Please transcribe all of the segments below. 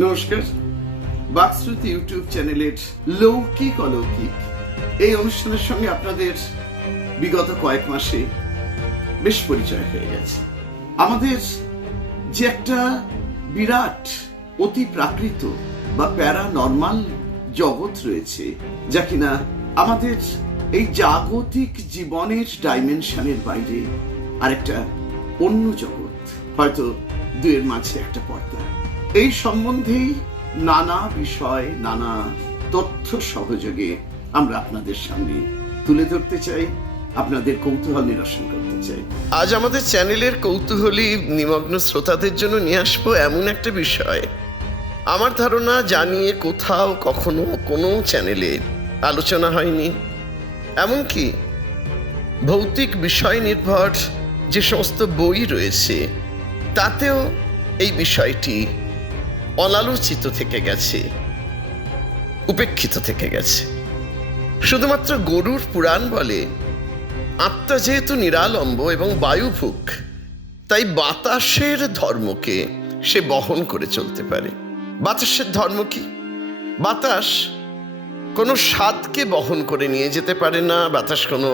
নমস্কার। বাকশ্রুতি ইউটিউব চ্যানেলের লৌকিক অলৌকিক এই অনুষ্ঠানের সঙ্গে আপনাদের বিগত কয়েক মাসে বেশ পরিচয় হয়ে গেছে। আমাদের যে একটা বিরাট অতি প্রাকৃত বা প্যারানর্মাল জগৎ রয়েছে, যা কিনা আমাদের এই জাগতিক জীবনের ডাইমেনশনের বাইরে আরেকটা অন্য জগৎ, হয়তো দুয়ের মাঝে একটা পর্দা। এই সম্বন্ধেই নানা বিষয়, নানা তথ্য সহযোগে আমরা আপনাদের সামনে তুলে ধরতে চাই, আপনাদের কৌতূহল নিরসন করতে চাই। আজ আমাদের চ্যানেলের কৌতূহলী নিমগ্ন শ্রোতাদের জন্য নিয়ে আসবো এমন একটা বিষয়, আমার ধারণা জানিয়ে কোথাও কখনো কোনো চ্যানেলে আলোচনা হয়নি। এমনকি ভৌতিক বিষয় নির্ভর যে সমস্ত বই রয়েছে তাতেও এই বিষয়টি অনালোচিত থেকে গেছে, উপেক্ষিত থেকে গেছে। শুধুমাত্র গরুর পুরাণ বলে আত্মা যেহেতু নিরালম্ব এবং বায়ুভুক, তাই বাতাসের ধর্মকে সে বহন করে চলতে পারে। বাতাসের ধর্ম কি? বাতাস কোনো স্বাদকে বহন করে নিয়ে যেতে পারে না, বাতাস কোনো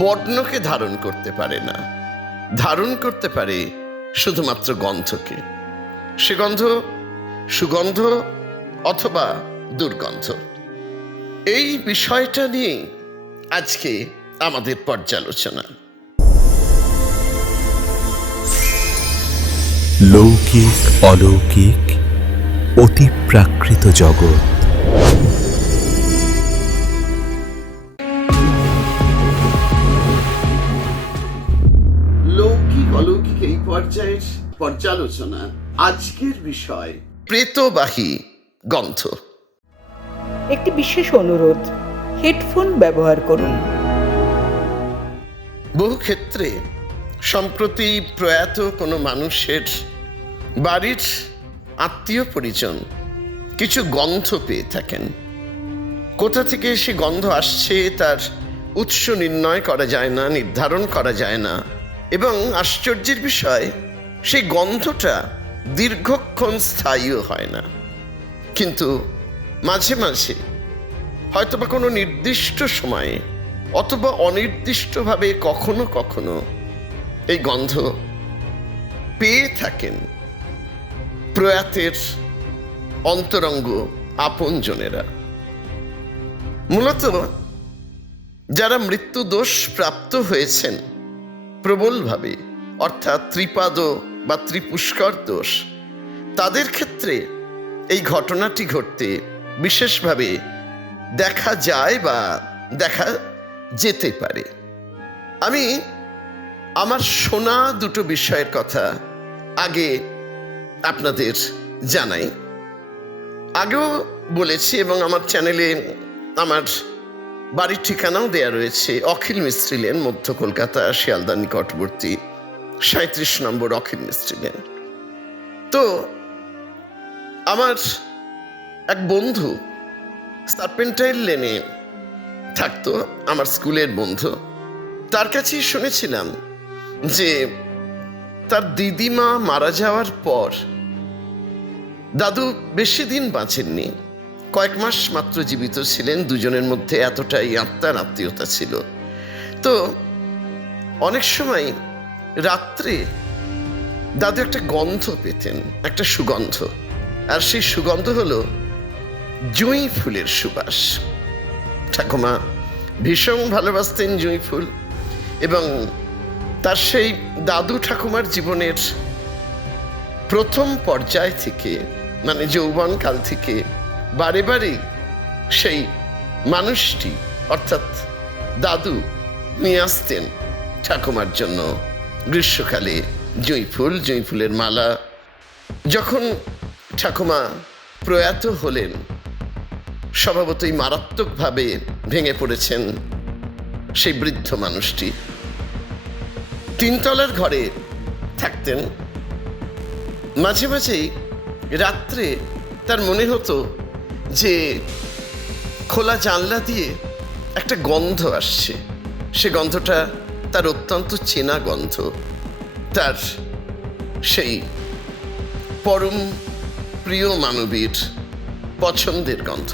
বর্ণকে ধারণ করতে পারে না, ধারণ করতে পারে শুধুমাত্র গন্ধকে। সে গন্ধ সুগন্ধ অথবা দুর্গন্ধ। এই বিষয়টা নিয়ে আজকে আমাদের পর্যালোচনা। লৌকিক অলৌকিক অতি প্রাকৃত জগৎ। লৌকিক অলৌকিক এই পর্যায়ের পর্যালোচনা আজকের বিষয় প্রেতবাহী গন্ধ। একটি বিশেষ অনুরোধ, হেডফোন ব্যবহার করুন। বহু ক্ষেত্রে সম্প্রতি প্রয়াত কোনো মানুষের বাড়ির আত্মীয় পরিজন কিছু গন্ধ পেয়ে থাকেন। কোথা থেকে সে গন্ধ আসছে তার উৎস নির্ণয় করা যায় না, নির্ধারণ করা যায় না, এবং আশ্চর্যের বিষয় সেই গন্ধটা দীর্ঘক্ষণ স্থায়ীও হয় না। কিন্তু মাঝে মাঝে হয়তোবা কোনো নির্দিষ্ট সময়ে অথবা অনির্দিষ্টভাবে কখনো কখনো এই গন্ধ পেয়ে থাকেন প্রয়াতের অন্তরঙ্গ আপনজনেরা। মূলত যারা মৃত্যুদোষ প্রাপ্ত হয়েছেন প্রবলভাবে, অর্থাৎ ত্রিপাদ বা ত্রিপুষ্কর দোষ, তাদের ক্ষেত্রে এই ঘটনাটি ঘটতে বিশেষভাবে দেখা যায় বা দেখা যেতে পারে। আমি আমার শোনা দুটো বিষয়ের কথা আগে আপনাদের জানাই। আগেও বলেছি এবং আমার চ্যানেলে আমার বাড়ির ঠিকানাও দেয়া রয়েছে, অখিল মিস্ত্রি লেন, মধ্য কলকাতা, শিয়ালদা নিকটবর্তী 37 নম্বর অখিল মিস্ত্রি লেন। তো আমার এক বন্ধু সার্পেন্টাইল লেনে থাকতো, আমার স্কুলের বন্ধু। তার কাছেই শুনেছিলাম যে তার দিদিমা মারা যাওয়ার পর দাদু বেশি দিন বাঁচেননি, কয়েক মাস মাত্র জীবিত ছিলেন। দুজনের মধ্যে এতটাই আত্মার আত্মীয়তা ছিল। তো অনেক সময় রাত্রে দাদু একটা গন্ধ পেতেন, একটা সুগন্ধ, আর সেই সুগন্ধ হলো জুঁই ফুলের সুবাস। ঠাকুমা ভীষণ ভালোবাসতেন জুঁই ফুল, এবং তার সেই দাদু ঠাকুমার জীবনের প্রথম পর্যায় থেকে, মানে যৌবনকাল থেকে বারে বারে সেই মানুষটি অর্থাৎ দাদু নিয়ে আসতেন ঠাকুমার জন্য গ্রীষ্মকালে জুঁই ফুলের মালা। যখন ঠাকুমা প্রয়াত হলেন, স্বভাবতই মারাত্মকভাবে ভেঙে পড়েছেন সেই বৃদ্ধ মানুষটি। 3 তলার ঘরে থাকতেন। মাঝে মাঝেই রাত্রে তার মনে হতো যে খোলা জানলা দিয়ে একটা গন্ধ আসছে। সে গন্ধটা তার অত্যন্ত চেনা গন্ধ, তার সেই পরম প্রিয় মানবীর পছন্দের গন্ধ,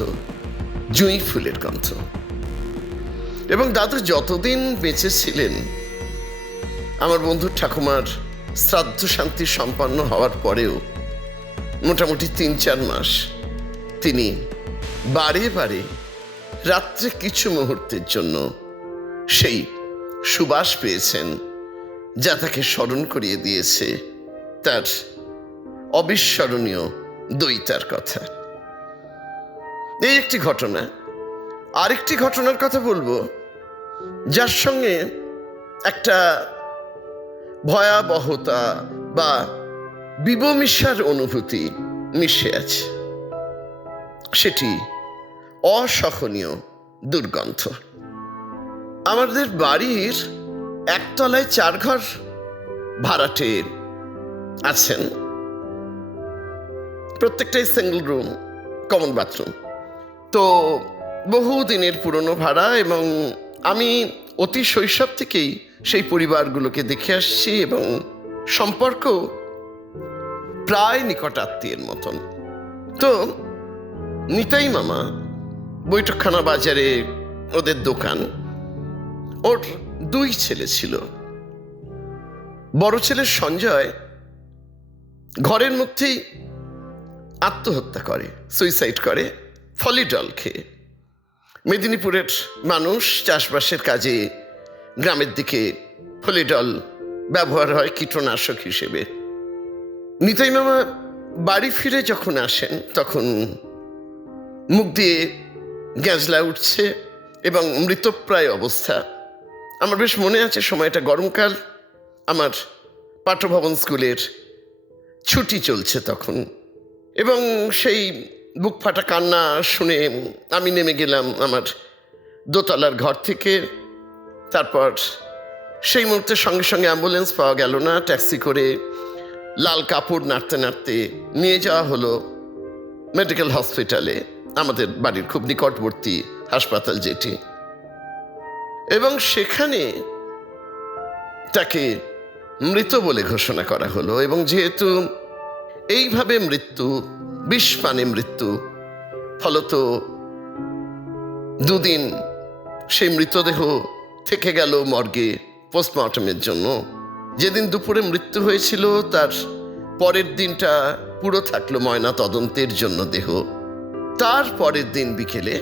জুঁই ফুলের গন্ধ। এবং দাদু যতদিন বেঁচে ছিলেন, আমার বন্ধু ঠাকুমার শ্রাদ্ধ শান্তি সম্পন্ন হওয়ার পরেও মোটামুটি 3-4 মাস তিনি বারে বারে রাত্রে কিছু মুহূর্তের জন্য সেই সুবাস পেয়েছেন, যা তাকে স্মরণ করিয়ে দিয়েছে তার অবিস্মরণীয় দ্বৈতার কথা। এই একটি ঘটনা। আরেকটি ঘটনার কথা বলবো, যার সঙ্গে একটা ভয়াবহতা বা বিবমিশার অনুভূতি মিশে আছে। সেটি অসহনীয় দুর্গন্ধ। আমাদের বাড়ির একতলায় 4 ঘর ভাড়াটে আছেন, প্রত্যেকটাই সিঙ্গল রুম, কমন বাথরুম। তো বহুদিনের পুরনো ভাড়া, এবং আমি অতি শৈশব থেকেই সেই পরিবারগুলোকে দেখে আসছি এবং সম্পর্ক প্রায় নিকট আত্মীয়ের মতন। তো নিতাই মামা, বৈঠকখানা বাজারে ওদের দোকান। ওর 2 ছেলে ছিল। বড় ছেলে সঞ্জয় ঘরের মধ্যেই আত্মহত্যা করে, সুইসাইড করে ফলিডল খেয়ে। মেদিনীপুরের মানুষ, চাষবাসের কাজে গ্রামের দিকে ফলিডল ব্যবহার হয় কীটনাশক হিসেবে। নিতাই মামা বাড়ি ফিরে যখন আসেন, তখন মুখ দিয়ে গ্যাঁজলা উঠছে এবং মৃতপ্রায় অবস্থা। আমার বেশ মনে আছে, সময়টা গরমকাল, আমার পাঠ্যভবন স্কুলের ছুটি চলছে তখন। এবং সেই বুক ফাটা কান্না শুনে আমি নেমে গেলাম আমার দোতলার ঘর থেকে। তারপর সেই মুহূর্তে সঙ্গে সঙ্গে অ্যাম্বুলেন্স পাওয়া গেল না। ট্যাক্সি করে লাল কাপড় নাড়তে নাড়তে নিয়ে যাওয়া হলো মেডিকেল হসপিটালে, আমাদের বাড়ির খুব নিকটবর্তী হাসপাতাল যেটি। এবং সেখানে তাকে মৃত বলে ঘোষণা করা হলো। এবং যেহেতু এইভাবে মৃত্যু, বিষপানে মৃত্যু, ফলত 2 দিন সেই মৃতদেহ থেকে গেল মর্গে পোস্টমর্টমের জন্য। যেদিন দুপুরে মৃত্যু হয়েছিল তার পরের দিনটা পুরো থাকলো ময়না তদন্তের জন্য দেহ। তার পরের দিন বিকেলে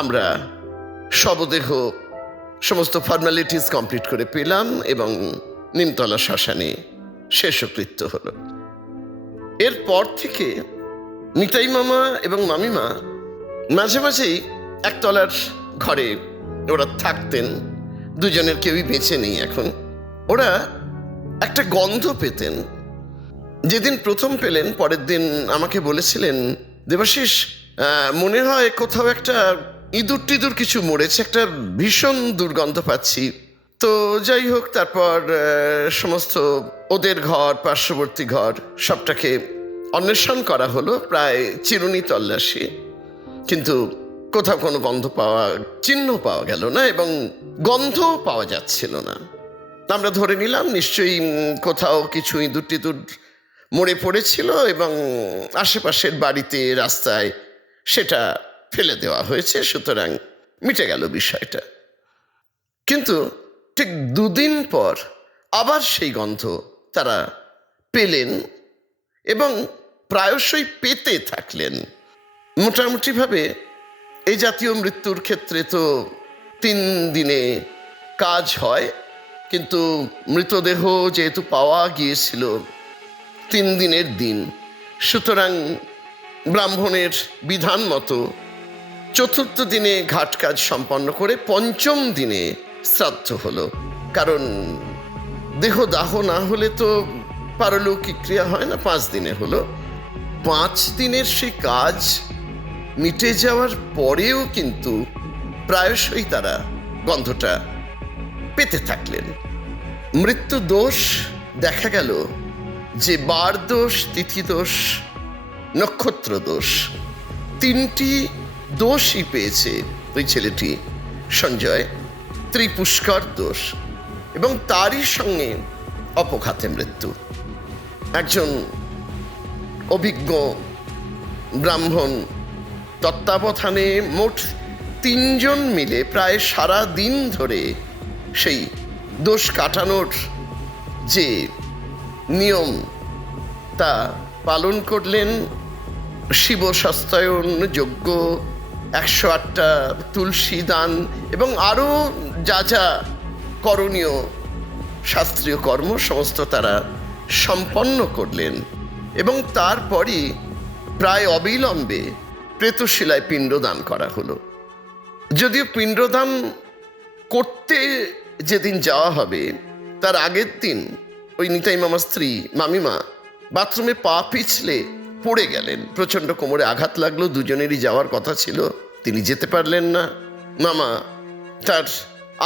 আমরা শবদেহ সমস্ত ফর্মালিটিস কমপ্লিট করে পেলাম এবং নিমতলা শ্মশানে শেষকৃত্য হলো। এরপর থেকে নিতাই মামা এবং মামিমা মাঝে মাঝেই একতলার ঘরে ওরা থাকতেন। 2 জনের কেউই বেঁচে নেই এখন। ওরা একটা গন্ধ পেতেন। যেদিন প্রথম পেলেন, পরের দিন আমাকে বলেছিলেন, দেবাশিস, মনে হয় কোথাও একটা ইঁদুর টিঁদুর কিছু মরেছে, একটা ভীষণ দুর্গন্ধ পাচ্ছি। তো যাই হোক, তারপর সমস্ত ওদের ঘর, পার্শ্ববর্তী ঘর সবটাকে অন্বেষণ করা হলো, প্রায় চিরুনি তল্লাশি, কিন্তু কোথাও কোনো চিহ্ন পাওয়া গেল না এবং গন্ধও পাওয়া যাচ্ছিল না। আমরা ধরে নিলাম নিশ্চয়ই কোথাও কিছু ইঁদুর টিঁদুর মরে পড়েছিল এবং আশেপাশের বাড়িতে, রাস্তায় সেটা ফেলে দেওয়া হয়েছে, সুতরাং মিটে গেল বিষয়টা। কিন্তু ঠিক 2 দিন পর আবার সেই গন্ধ তারা পেলেন এবং প্রায়শই পেতে থাকলেন। মোটামুটিভাবে এই জাতীয় মৃত্যুর ক্ষেত্রে তো 3 দিনে কাজ হয়, কিন্তু মৃতদেহ যেহেতু পাওয়া গিয়েছিল 3 দিনের দিন, সুতরাং ব্রাহ্মণের বিধান মতো 4র্থ দিনে ঘাট কাজ সম্পন্ন করে 5ম দিনে শ্রাদ্ধ হলো। কারণ দেহ দাহ না হলে তো পারলৌকিক ক্রিয়া হয় না। 5 দিনে হলো। 5 দিনের সেই কাজ মিটে যাওয়ার পরেও কিন্তু প্রায়শই তারা গন্ধটা পেতে থাকলেন। মৃত্যু দোষ দেখা গেল যে বার দোষ, তিথি দোষ, নক্ষত্র দোষ, 3টি দোষই পেয়েছে ওই ছেলেটি সঞ্জয়। ত্রিপুষ্কর দোষ এবং তারই সঙ্গে অপঘাতে মৃত্যু। একজন অভিজ্ঞ ব্রাহ্মণ তত্ত্বাবধানে মোট 3 জন মিলে প্রায় সারা দিন ধরে সেই দোষ কাটানোর যে নিয়ম তা পালন করলেন। শিব সস্তায়ন যজ্ঞ, 108টা তুলসী দান এবং আরও যা যা করণীয় শাস্ত্রীয় কর্ম সমস্ত তারা সম্পন্ন করলেন। এবং তারপরই প্রায় অবিলম্বে প্রেতশিলায় পিণ্ডদান করা হলো। যদিও পিণ্ডদান করতে যেদিন যাওয়া হবে তার আগের দিন ওই নিতাই মামার স্ত্রী মামিমা বাথরুমে পা পিছলে পড়ে গেলেন। প্রচণ্ড কোমরে আঘাত লাগলো, দুজনেরই যাওয়ার কথা ছিল, তিনি যেতে পারলেন না। মামা তার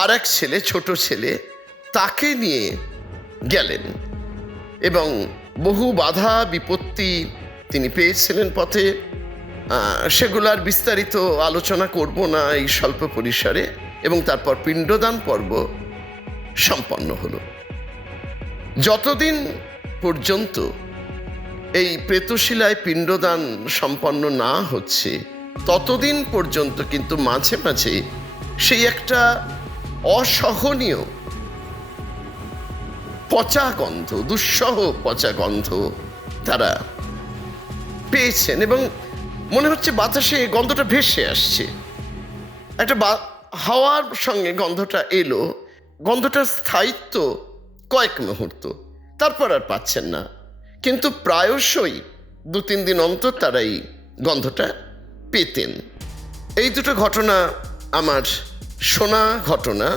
আর এক ছেলে, ছোট ছেলে, তাকে নিয়ে গেলেন এবং বহু বাধা বিপত্তি তিনি পেয়েছিলেন পথে। সেগুলার বিস্তারিত আলোচনা করব না এই স্বল্প পরিসরে। এবং তারপর পিণ্ডদান পর্ব সম্পন্ন হলো। যতদিন পর্যন্ত এই প্রেতশিলায় পিণ্ডদান সম্পন্ন না হচ্ছে ততদিন পর্যন্ত কিন্তু মাঝে মাঝে সেই একটা অসহনীয় পচা গন্ধ, দুঃসহ পচা গন্ধ তারা পেয়েছেন এবং মনে হচ্ছে বাতাসে গন্ধটা ভেসে আসছে। একটা হাওয়ার সঙ্গে গন্ধটা এলো, গন্ধটার স্থায়িত্ব কয়েক মুহূর্ত, তারপর আর পাচ্ছেন না। কিন্তু প্রায়শই 2-3 দিন অন্তর তারা এই গন্ধটা পেতেন। এই দুটো ঘটনা আমার শোনা ঘটনা।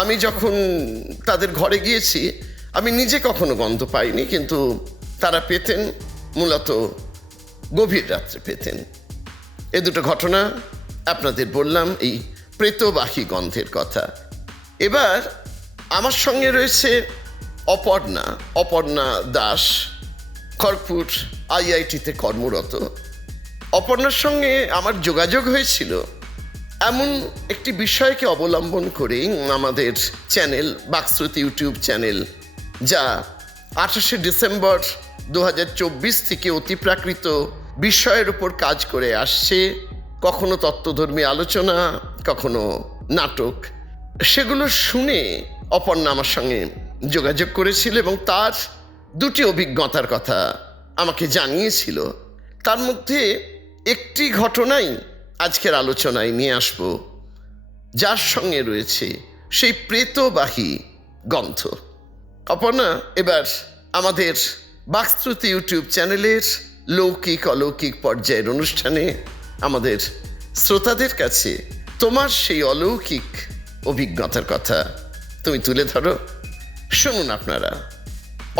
আমি যখন তাদের ঘরে গিয়েছি আমি নিজে কখনো গন্ধ পাইনি, কিন্তু তারা পেতেন, মূলত গভীর রাত্রে পেতেন। এ দুটো ঘটনা আপনাদের বললাম, এই প্রেতবাহী গন্ধের কথা। এবার আমার সঙ্গে রয়েছে অপর্ণা দাস, খড়গপুর IIT-তে কর্মরত। অপর্ণার সঙ্গে আমার যোগাযোগ হয়েছিল এমন একটি বিষয়কে অবলম্বন করেই আমাদের চ্যানেল বাকশ্রুতি ইউটিউব চ্যানেল, যা 28শে ডিসেম্বর 2024 থেকে অতিপ্রাকৃত বিষয়ের উপর কাজ করে আসছে। কখনো তত্ত্বধর্মী আলোচনা, কখনো নাটক। সেগুলো শুনে অপর্ণা আমার সঙ্গে যোগাযোগ করেছিল এবং তার 2টি অভিজ্ঞতার কথা আমাকে জানিয়েছিল। তার মধ্যে একটি ঘটনাই আজকের আলোচনায় নিয়ে আসব, যার সঙ্গে রয়েছে সেই প্রেতবাহী গন্ধ। অপর্ণা এবার আমাদের বাকশ্রুতি ইউটিউব চ্যানেলের লৌকিক অলৌকিক পর্যায়ের অনুষ্ঠানে আমাদের শ্রোতাদের কাছে তোমার সেই অলৌকিক অভিজ্ঞতার কথা তুমি তুলে ধরো। শুনুন আপনারা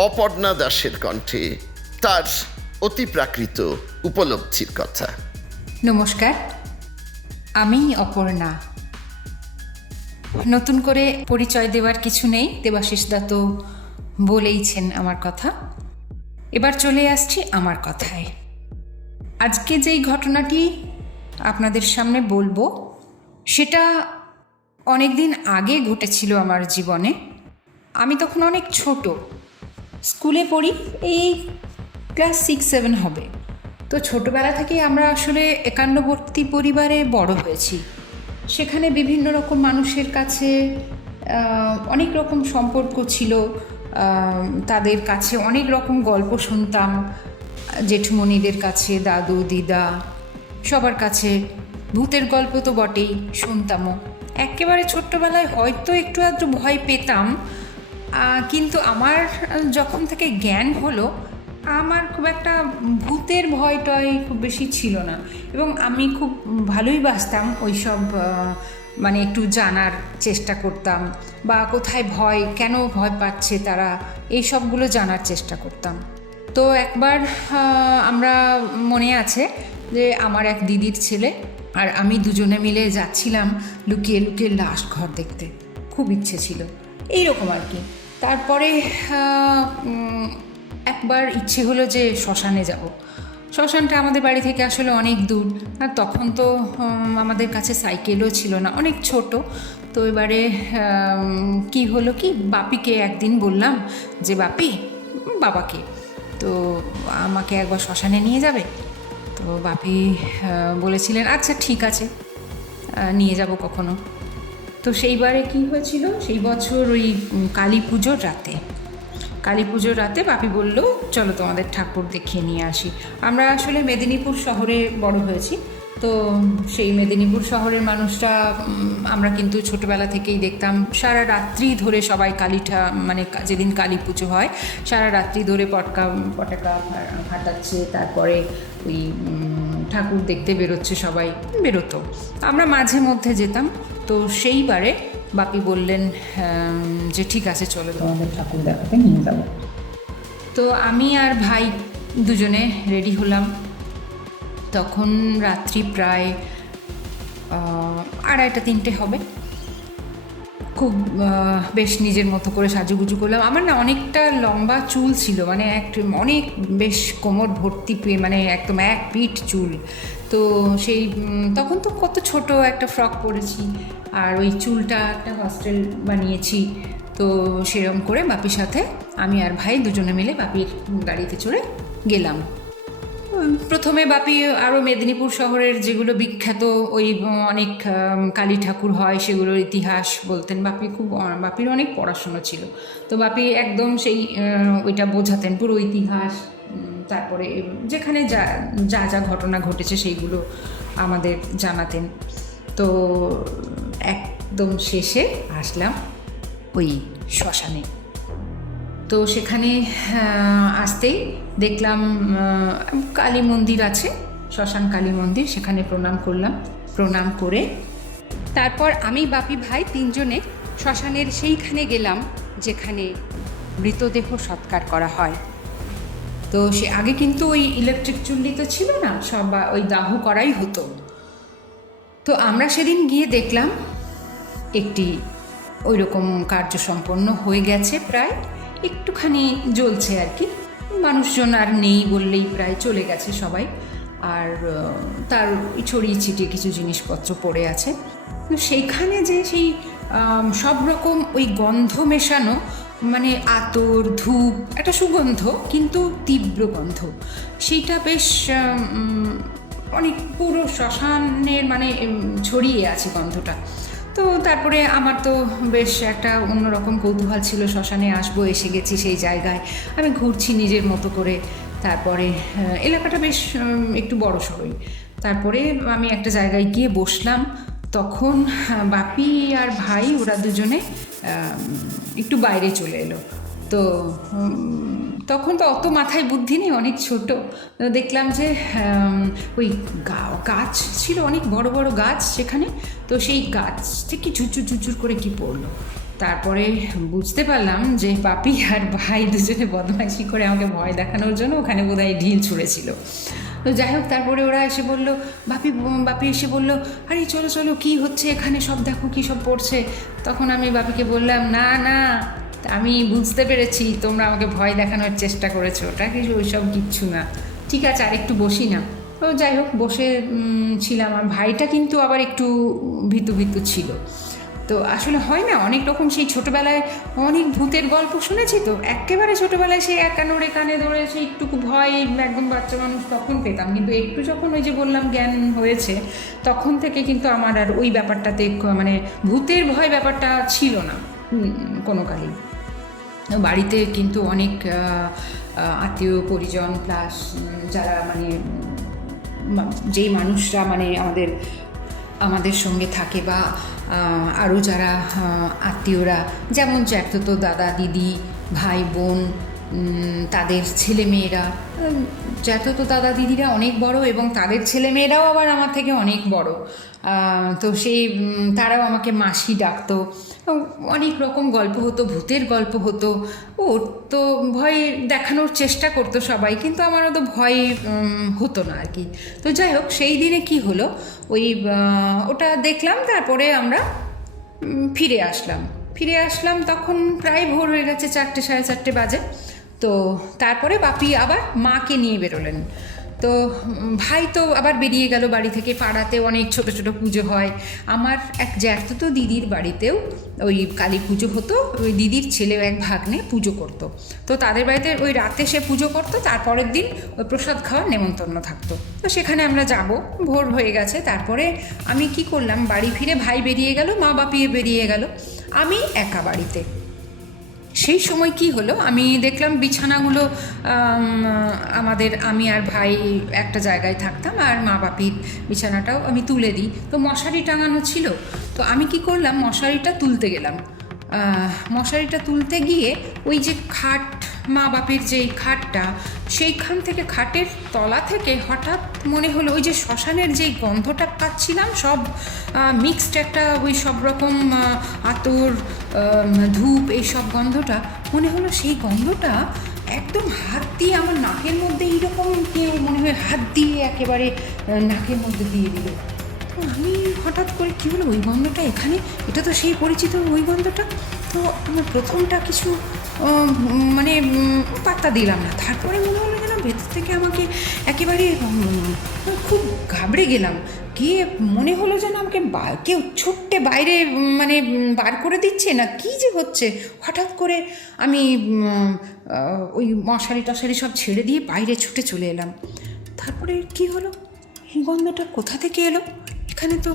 অপর্ণা দাসের কণ্ঠে তার অতিপ্রাকৃত উপলব্ধির কথা। নমস্কার, আমি অপর্ণা। নতুন করে পরিচয় দেওয়ার কিছু নেই, দেবাশিস দা তো বলেইছেন আমার কথা। এবার চলে আসছি আমার কথায়। আজকে যেই ঘটনাটি আপনাদের সামনে বলবো সেটা অনেক দিন আগে ঘটেছিল আমার জীবনে। আমি তখন অনেক ছোট, স্কুলে পড়ি, এই ক্লাস 6-7 হবে। তো ছোটোবেলা থেকেই আমরা আসলে একান্নবর্তী পরিবারে বড় হয়েছি। সেখানে বিভিন্ন রকম মানুষের কাছে অনেক রকম সম্পর্ক ছিল, তাদের কাছে অনেক রকম গল্প শুনতাম, জেঠুমণিদের কাছে, দাদু দিদা সবার কাছে। ভূতের গল্প তো বটেই, শুনতামও। একেবারে ছোট্টবেলায় হয়তো একটু আধটু ভয় পেতাম, কিন্তু আমার যখন থেকে জ্ঞান হলো আমার খুব একটা ভূতের ভয় টয় খুব বেশি ছিল না। এবং আমি খুব ভালোই বাসতাম ওইসব, মানে একটু জানার চেষ্টা করতাম, বা কোথায় ভয়, কেন ভয় পাচ্ছে তারা, এই সবগুলো জানার চেষ্টা করতাম। তো একবার আমরা, মনে আছে যে আমার এক দিদির ছেলে আর আমি দুজনে মিলে যাচ্ছিলাম লুকিয়ে লুকিয়ে লাশ ঘর দেখতে। খুব ইচ্ছে ছিল এইরকম আর কি। তারপরে একবার ইচ্ছে হলো যে শ্মশানে যাব। শ্মশানটা আমাদের বাড়ি থেকে আসলে অনেক দূর, আর তখন তো আমাদের কাছে সাইকেলও ছিল না, অনেক ছোট। তো এবারে কি হলো কি, বাপিকে একদিন বললাম যে বাবাকে তো আমাকে একবার শ্মশানে নিয়ে যাবে। তো বাপি বলেছিলেন আচ্ছা ঠিক আছে, নিয়ে যাব কখনো। তো সেইবারে কি হয়েছিল, সেই বছর ওই কালী পুজোর রাতে বাপি বলল চলো তোমাদের ঠাকুর দেখিয়ে নিয়ে আসি। আমরা আসলে মেদিনীপুর শহরে বড় হয়েছি, তো সেই মেদিনীপুর শহরের মানুষরা আমরা কিন্তু ছোটোবেলা থেকেই দেখতাম সারা রাত্রি ধরে সবাই মানে যেদিন কালী পুজো হয় সারা রাত্রি ধরে পটাকা ফাটাচ্ছে, তারপরে ওই ঠাকুর দেখতে বেরোচ্ছে, সবাই বেরোতো, আমরা মাঝে মধ্যে যেতাম। তো সেইবারে বাপি বললেন যে ঠিক আছে চলো তোমাদের ঠাকুর দেখাতে নিয়ে যাবো। তো আমি আর ভাই দুজনে রেডি হলাম। তখন রাত্রি প্রায় 2:30-3টে হবে। খুব বেশ নিজের মতো করে সাজুগুজু করলাম। আমার না অনেকটা লম্বা চুল ছিল, মানে অনেক বেশ কোমর ভর্তি, মানে একদম 1 পিঠ চুল। তো সেই তখন তো কত ছোট একটা ফ্রক পরেছি, আর ওই চুলটা একটা হস্টেল বানিয়েছি। তো সেরকম করে বাপির সাথে আমি আর ভাই দুজনে মিলে বাপির গাড়িতে চড়ে গেলাম। প্রথমে বাপি আরও মেদিনীপুর শহরের যেগুলো বিখ্যাত ওই অনেক কালী ঠাকুর হয় সেগুলোর ইতিহাস বলতেন। বাপির অনেক পড়াশুনো ছিল, তো বাপি একদম সেই ওইটা বোঝাতেন পুরো ইতিহাস, তারপরে যেখানে যা যা ঘটনা ঘটেছে সেইগুলো আমাদের জানাতেন। তো একদম শেষে আসলাম ওই শ্মশানে। তো সেখানে আসতেই দেখলাম কালী মন্দির আছে, শ্মশান কালী মন্দির, সেখানে প্রণাম করলাম। প্রণাম করে তারপর আমি বাপি ভাই 3জনে শ্মশানের সেইখানে গেলাম যেখানে মৃতদেহ সৎকার করা হয়। তো সে আগে কিন্তু ওই ইলেকট্রিক চুল্লি তো ছিল না, সব ওই দাহ করাই হতো। তো আমরা সেদিন গিয়ে দেখলাম একটি ওই রকম কার্য সম্পন্ন হয়ে গেছে, প্রায় একটুখানি জ্বলছে আর কি, মানুষজন আর নেই বললেই প্রায় চলে গেছে সবাই, আর তার ছড়িয়ে ছিটিয়ে কিছু জিনিসপত্র পড়ে আছে। তো সেইখানে যে সেই সব রকম ওই গন্ধ মেশানো, মানে আতর ধূপ, একটা সুগন্ধ কিন্তু তীব্র গন্ধ, সেইটা বেশ অনেক পুরো শ্মশানের মানে ছড়িয়ে আছে গন্ধটা। তো তারপরে আমার তো বেশ একটা অন্যরকম কৌতূহল ছিল, শ্মশানে আসবো, এসে গেছি সেই জায়গায়, আমি ঘুরছি নিজের মতো করে। তারপরে এলাকাটা বেশ একটু বড় সড়ই। তারপরে আমি একটা জায়গায় গিয়ে বসলাম। তখন বাপি আর ভাই ওরা দুজনে একটু বাইরে চলে এলো। তো তখন তো অত মাথায় বুদ্ধি নেই, অনেক ছোট। দেখলাম যে ওই গাছ ছিল, অনেক বড় বড় গাছ সেখানে। তো সেই গাছ থেকে ঝুরঝুর করে কি পড়লো। তারপরে বুঝতে পারলাম যে বাপি আর ভাই দুজনে বদমাইশি করে আমাকে ভয় দেখানোর জন্য ওখানে বোধহয় ঢিল ছুঁড়েছিল। তো যাই হোক, তারপরে ওরা এসে বললো, বাপি এসে বললো, আরে চলো চলো কী হচ্ছে এখানে, সব দেখো কী সব পড়ছে। তখন আমি বাপিকে বললাম, না আমি বুঝতে পেরেছি তোমরা আমাকে ভয় দেখানোর চেষ্টা করেছো, ওটা কিছু ওইসব কিচ্ছু না, ঠিক আছে আর একটু বসি না। তো যাই হোক বসে ছিলাম। আর ভাইটা কিন্তু আবার একটু ভীতু ছিল। তো আসলে হয় না অনেক রকম, সেই ছোটোবেলায় অনেক ভূতের গল্প শুনেছি, তো একেবারে ছোটোবেলায় সেই একানোরে কানে ধরে সেই একটুকু ভয় একদম বাচ্চা মানুষ তখন পেতাম, কিন্তু একটু যখন ওই যে বললাম জ্ঞান হয়েছে তখন থেকে কিন্তু আমার আর ওই ব্যাপারটাতে মানে ভূতের ভয় ব্যাপারটা ছিল না কোনো কালেই। বাড়িতে কিন্তু অনেক আত্মীয় পরিজন প্লাস যারা মানে যেই মানুষরা মানে আমাদের সঙ্গে থাকে বা আরও যারা আত্মীয়রা, যেমন জ্যাঠতো দাদা দিদি ভাই বোন, তাদের ছেলেমেয়েরা, জ্যাঠতো দাদা দিদিরা অনেক বড় এবং তাদের ছেলেমেয়েরাও আবার আমার থেকে অনেক বড়। তো সেই তারাও আমাকে মাসি ডাকতো, অনেক রকম গল্প হতো, ভূতের গল্প হতো। ওর তো ভয় দেখানোর চেষ্টা করতো সবাই, কিন্তু আমার অত ভয় হতো না আর কি। তো যাই হোক, সেই দিনে কি হলো, ওই ওটা দেখলাম, তারপরে আমরা ফিরে আসলাম তখন প্রায় ভোর হয়ে গেছে, 4টে 4:30 বাজে। তো তারপরে বাপি আবার মাকে নিয়ে বেরোলেন। তো ভাই তো আবার বেরিয়ে গেল বাড়ি থেকে। পাড়াতে অনেক ছোট ছোট পুজো হয়। আমার এক জ্যাঠতো দিদির বাড়িতেও ওই কালী পুজো হতো। ওই দিদির ছেলেও এক ভাগ্নে পুজো করতো। তো তাদের বাড়িতে ওই রাতে সে পুজো করতো, তারপরের দিন ওই প্রসাদ খাওয়ার নেমন্তন্ন থাকতো। তো সেখানে আমরা যাব, ভোর হয়ে গেছে। তারপরে আমি কি করলাম, বাড়ি ফিরে ভাই বেরিয়ে গেল, মা বাপিয়ে বেরিয়ে গেল, আমি একা বাড়িতে। সেই সময় কি হলো, আমি দেখলাম বিছানাগুলো আমি আর ভাই একটা জায়গায় থাকতাম, আর মা বাপির বিছানাটাও আমি তুলে দিই। তো মশারি টাঙানো ছিল। তো আমি কি করলাম, মশারিটা তুলতে গেলাম। মশারিটা তুলতে গিয়ে ওই যে খাট, মা বাপের যেই খাটটা, সেইখান থেকে খাটের তলা থেকে হঠাৎ মনে হলো ওই যে শ্মশানের যেই গন্ধটা পাচ্ছিলাম, সব মিক্সড একটা ওই সব রকম আতর, ধূপ, এই সব গন্ধটা মনে হলো, সেই গন্ধটা একদম হাত দিয়ে আমার নাকের মধ্যে এইরকম কেউ মনে হয় হাত দিয়ে একেবারে নাকের মধ্যে দিয়ে দিল। তো আমি হঠাৎ করে কী হলো, ওই গন্ধটা এখানে, এটা তো সেই পরিচিত ওই গন্ধটা। তো আমার প্রথমটা কিছু মানে পাত্তা দিলাম না। তারপরে মনে হলো যেন ভেতর থেকে আমাকে একেবারে খুব ঘাবড়ে গেলাম। গিয়ে মনে হলো যেন আমাকে কেউ ছুট্টে বাইরে মানে বার করে দিচ্ছে, না কি যে হচ্ছে। হঠাৎ করে আমি ওই মশারি টশারি সব ছেড়ে দিয়ে বাইরে ছুটে চলে এলাম। তারপরে কি হলো, এই গন্ধটা কোথা থেকে এলো? এখানে তো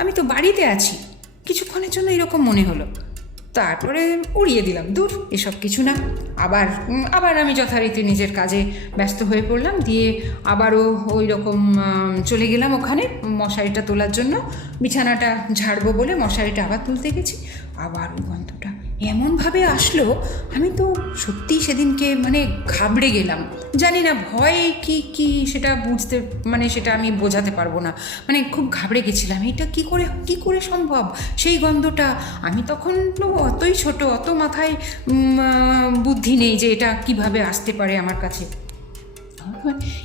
আমি তো বাড়িতে আছি। কিছুক্ষণের জন্য এরকম মনে হলো। তারপরে উড়িয়ে দিলাম, দূর, এসব কিছু না। আবার আমি যথারীতি নিজের কাজে ব্যস্ত হয়ে পড়লাম। দিয়ে আবারও ওই রকম চলে গেলাম ওখানে মশারিটা তোলার জন্য। বিছানাটা ঝাড়বো বলে মশারিটা আবার তুলতে গেছি, আবার ওই গন্ধটা এমনভাবে আসলো, আমি তো সত্যিই সেদিনকে মানে ঘাবড়ে গেলাম। জানি না ভয় কি সেটা বুঝতে, মানে সেটা আমি বোঝাতে পারবো না। মানে খুব ঘাবড়ে গেছিলাম, এটা কি করে সম্ভব সেই গন্ধটা। আমি তখন অতই ছোট, অত মাথায় বুদ্ধি নেই যে এটা কিভাবে আসতে পারে আমার কাছে।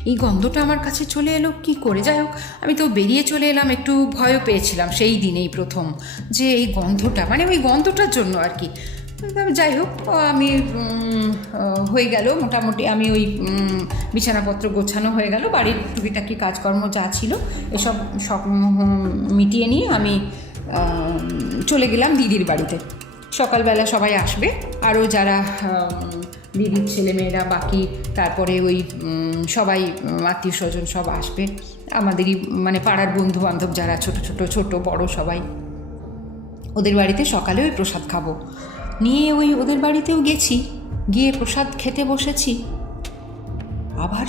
এই গন্ধটা আমার কাছে চলে এলো কি করে? যাই হোক, আমি তো বেরিয়ে চলে এলাম। একটু ভয়ও পেয়েছিলাম সেই দিনেই প্রথম, যে এই গন্ধটা, মানে ওই গন্ধটার জন্য আর কি। যাই হোক, আমি হয়ে গেল মোটামুটি, আমি ওই বিছানাপত্র গোছানো হয়ে গেল, বাড়ির টুকিটাকি কাজকর্ম যা ছিল এসব সব মিটিয়ে নিয়ে আমি চলে গেলাম দিদির বাড়িতে। সকালবেলা সবাই আসবে, আরও যারা দিদির ছেলেমেয়েরা বাকি, তারপরে ওই সবাই আত্মীয় স্বজন সব আসবে, আমাদেরই মানে পাড়ার বন্ধু বান্ধব যারা ছোট বড় সবাই, ওদের বাড়িতে সকালে ওই প্রসাদ খাবো নিয়ে ওই ওদের বাড়িতেও গেছি। গিয়ে প্রসাদ খেতে বসেছি, আবার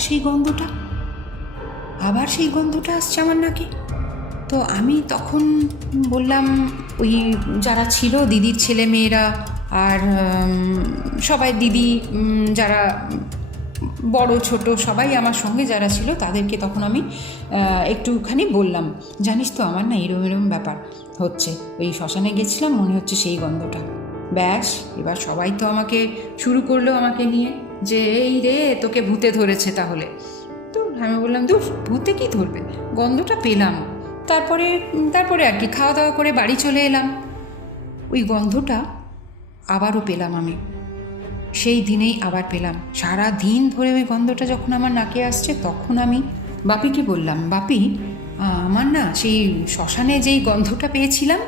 সেই গন্ধটা আসছে আমার নাকে। তো আমি তখন বললাম, ওই যারা ছিল দিদির ছেলে মেয়েরা আর সবাই, দিদি যারা বড় ছোট সবাই আমার সঙ্গে যারা ছিল, তাদেরকে তখন আমি একটুখানি বললাম, জানিস তো আমার না এরম ব্যাপার হচ্ছে, ওই শ্মশানে গেছিলাম, মনে হচ্ছে সেই গন্ধটা। ব্যাস, এবার সবাই তো আমাকে শুরু করলো আমাকে নিয়ে, যে এই রে তোকে ভূতে ধরেছে তাহলে। তো আমি বললাম, দূর, ভূতে কি ধরবে, গন্ধটা পেলাম। তারপরে আর কি খাওয়া দাওয়া করে বাড়ি চলে এলাম। ওই গন্ধটা আবারও পেলাম আমি, সেই দিনেই আবার পেলাম। সারা দিন ধরে ওই গন্ধটা যখন আমার নাকে আসছে, তখন আমি বাপিকে বললাম, বাপি, আমার না সেই শ্মশানে যেই গন্ধটা পেয়েছিলাম,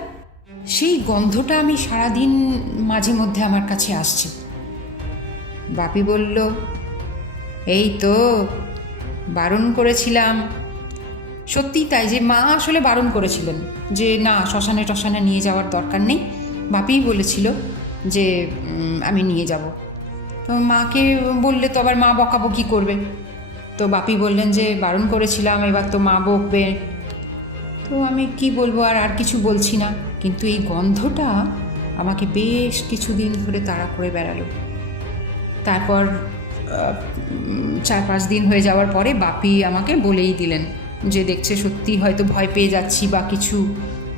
সেই গন্ধটা আমি সারাদিন মাঝে মধ্যে আমার কাছে আসছে। বাপি বলল, এই তো বারণ করেছিলাম। সত্যিই তাই, যে মা আসলে বারণ করেছিলেন যে না, শ্মশানে নিয়ে যাওয়ার দরকার নেই। বাপিই বলেছিল যে আমি নিয়ে যাব। তো মাকে বললে তো আবার মা বকাবকি করবে। তো বাপি বললেন যে বারণ করেছিলাম, এবার তো মা বকবে। তো আমি কি বলবো, আর কিছু বলছি না। কিন্তু এই গন্ধটা আমাকে বেশ কিছুদিন ধরে তাড়া করে বেড়ালো। তারপর 4-5 দিন হয়ে যাওয়ার পরে বাপি আমাকে বলেই দিলেন যে দেখছে সত্যি হয়তো ভয় পেয়ে যাচ্ছি বা কিছু।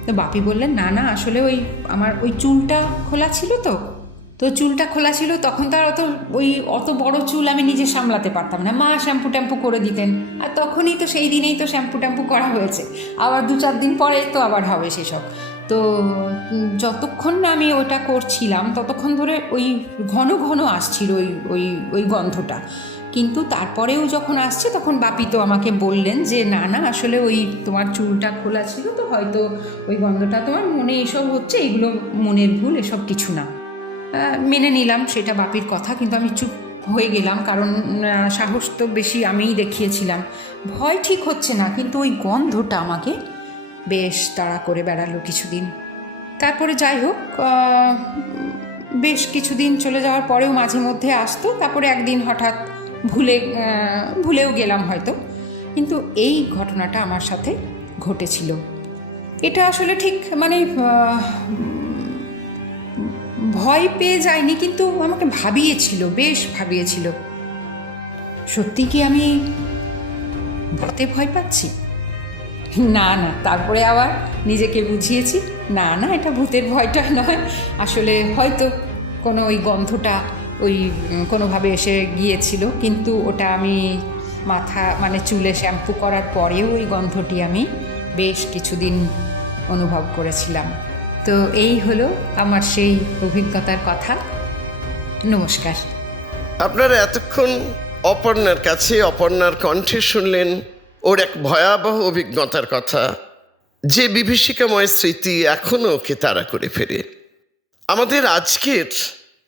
তো বাপি বললেন, না আসলে ওই আমার ওই চুলটা খোলা ছিল, তো চুলটা খোলা ছিল, তখন তো আর অত বড় চুল আমি নিজে সামলাতে পারতাম না। মা শ্যাম্পু ট্যাম্পু করে দিতেন, আর তখনই তো সেই দিনেই তো শ্যাম্পু ট্যাম্পু করা হয়েছে। আবার 2-4 দিন পরে তো আবার হবে সেসব। তো যতক্ষণ না আমি ওটা করছিলাম, ততক্ষণ ধরে ওই ঘন আসছিল ওই গন্ধটা। কিন্তু তারপরেও যখন আসছে তখন বাপি তো আমাকে বললেন যে না না, আসলে ওই তোমার চুলটা খোলা ছিল তো হয়তো ওই গন্ধটা তোমার মনে এসব হচ্ছে, এগুলো মনের ভুল, এসব কিছু না। মেনে নিলাম সেটা বাপির কথা, কিন্তু আমি চুপ হয়ে গেলাম, কারণ সাহস তো বেশি আমিই দেখিয়েছিলাম। ভয় ঠিক হচ্ছে না, কিন্তু ওই গন্ধটা আমাকে বেশ তাড়া করে বেড়ালো কিছুদিন। তারপরে যাই হোক, বেশ কিছুদিন চলে যাওয়ার পরেও মাঝে মধ্যে আসতো, তারপরে একদিন হঠাৎ ভুলেও গেলাম হয়তো। কিন্তু এই ঘটনাটা আমার সাথে ঘটেছিল। এটা আসলে ঠিক মানে ভয় পেয়ে যায়নি, কিন্তু আমাকে ভাবিয়েছিল, বেশ ভাবিয়েছিল। সত্যি কি আমি ভূতে ভয় পাচ্ছি? না না, তারপরে আবার নিজেকে বুঝিয়েছি না না, এটা ভূতের ভয়টা নয়, আসলে হয়তো কোনো ওই গন্ধটা ওই কোনোভাবে এসে গিয়েছিল, কিন্তু ওটা আমি মাথা মানে চুলে শ্যাম্পু করার পরেও ওই গন্ধটি আমি বেশ কিছুদিন অনুভব করেছিলাম। তো এই হলো আমার সেই অভিজ্ঞতার কথা। নমস্কার। আপনারা এতক্ষণ অপর্ণার কাছে অপর্ণার কণ্ঠে শুনলেন ওর এক ভয়াবহ অভিজ্ঞতার কথা, যে বিভীষিকাময় স্মৃতি এখনও ওকে তাড়া করে ফেরে। আমাদের আজকের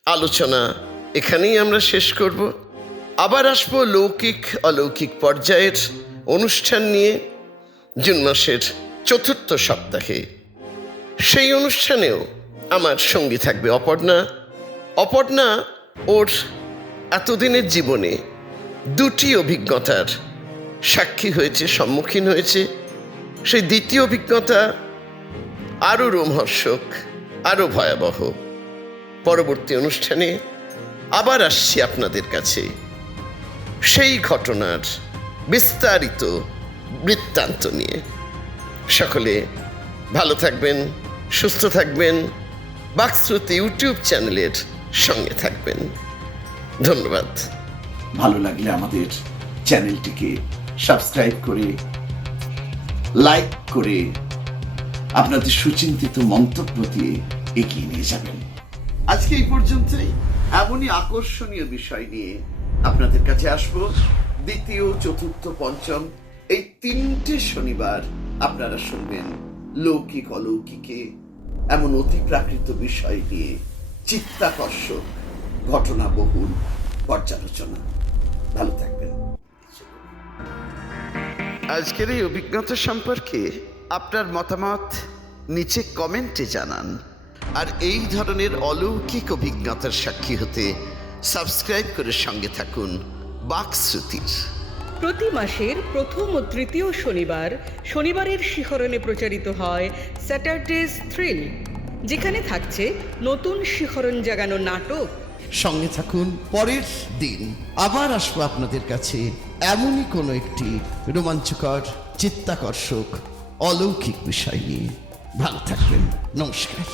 আলোচনা এখানেই আমরা শেষ করব। আবার আসবো লৌকিক অলৌকিক পর্যায়ের অনুষ্ঠান নিয়ে জুন মাসের 4th সপ্তাহে। সেই অনুষ্ঠানেও আমার সঙ্গী থাকবে অপর্ণা। অপর্ণা ওর এতদিনের জীবনে 2টি অভিজ্ঞতার সাক্ষী হয়েছে, সম্মুখীন হয়েছে। সেই দ্বিতীয় অভিজ্ঞতা আরও রোমহর্ষক, আরও ভয়াবহ। পরবর্তী অনুষ্ঠানে আবার আসছি আপনাদের কাছে সেই ঘটনার বিস্তারিত বৃত্তান্ত নিয়ে। সকলে ভালো থাকবেন, সুস্থ থাকবেন, বাকশ্রুতি ইউটিউব চ্যানেলের সঙ্গে থাকবেন। ধন্যবাদ। ভালো লাগলে আমাদের চ্যানেলটিকে সাবস্ক্রাইব করে, লাইক করে, আপনাদের সুচিন্তিত মন্তব্য দিয়ে এগিয়ে নিয়ে যাবেন। আজকে এই পর্যন্তই। এমনই আকর্ষণীয় বিষয় নিয়ে আপনাদের কাছে আসবো। 2য়, 4th, 5ম এই 3টে শনিবার আপনারা শুনবেন লৌকিক অলৌকিকে এমন অতি প্রাকৃত বিষয় নিয়ে চিত্তাকর্ষক ঘটনা বহুল পর্যালোচনা। ভালো থাকবেন। আজকের এই অভিজ্ঞতা সম্পর্কে আপনার মতামত নিচে কমেন্টে জানান। আর এই ধরনের অলৌকিক অভিজ্ঞতার সাক্ষী হতে সাবস্ক্রাইব করে সঙ্গে থাকুন বাকশ্রুতির। প্রতি মাসের প্রথম ও তৃতীয় শনিবারের শিহরণে প্রচারিত হয় স্যাটারডেজ থ্রিল, যেখানে থাকছে নতুন শিহরণ জাগানো নাটক। সঙ্গে থাকুন পরের দিন। আবার আসবো আপনাদের কাছে এমনই কোনো একটি রোমাঞ্চকর, চিত্তাকর্ষক, অলৌকিক বিষয় নিয়ে। ভালো থাকবেন। নমস্কার।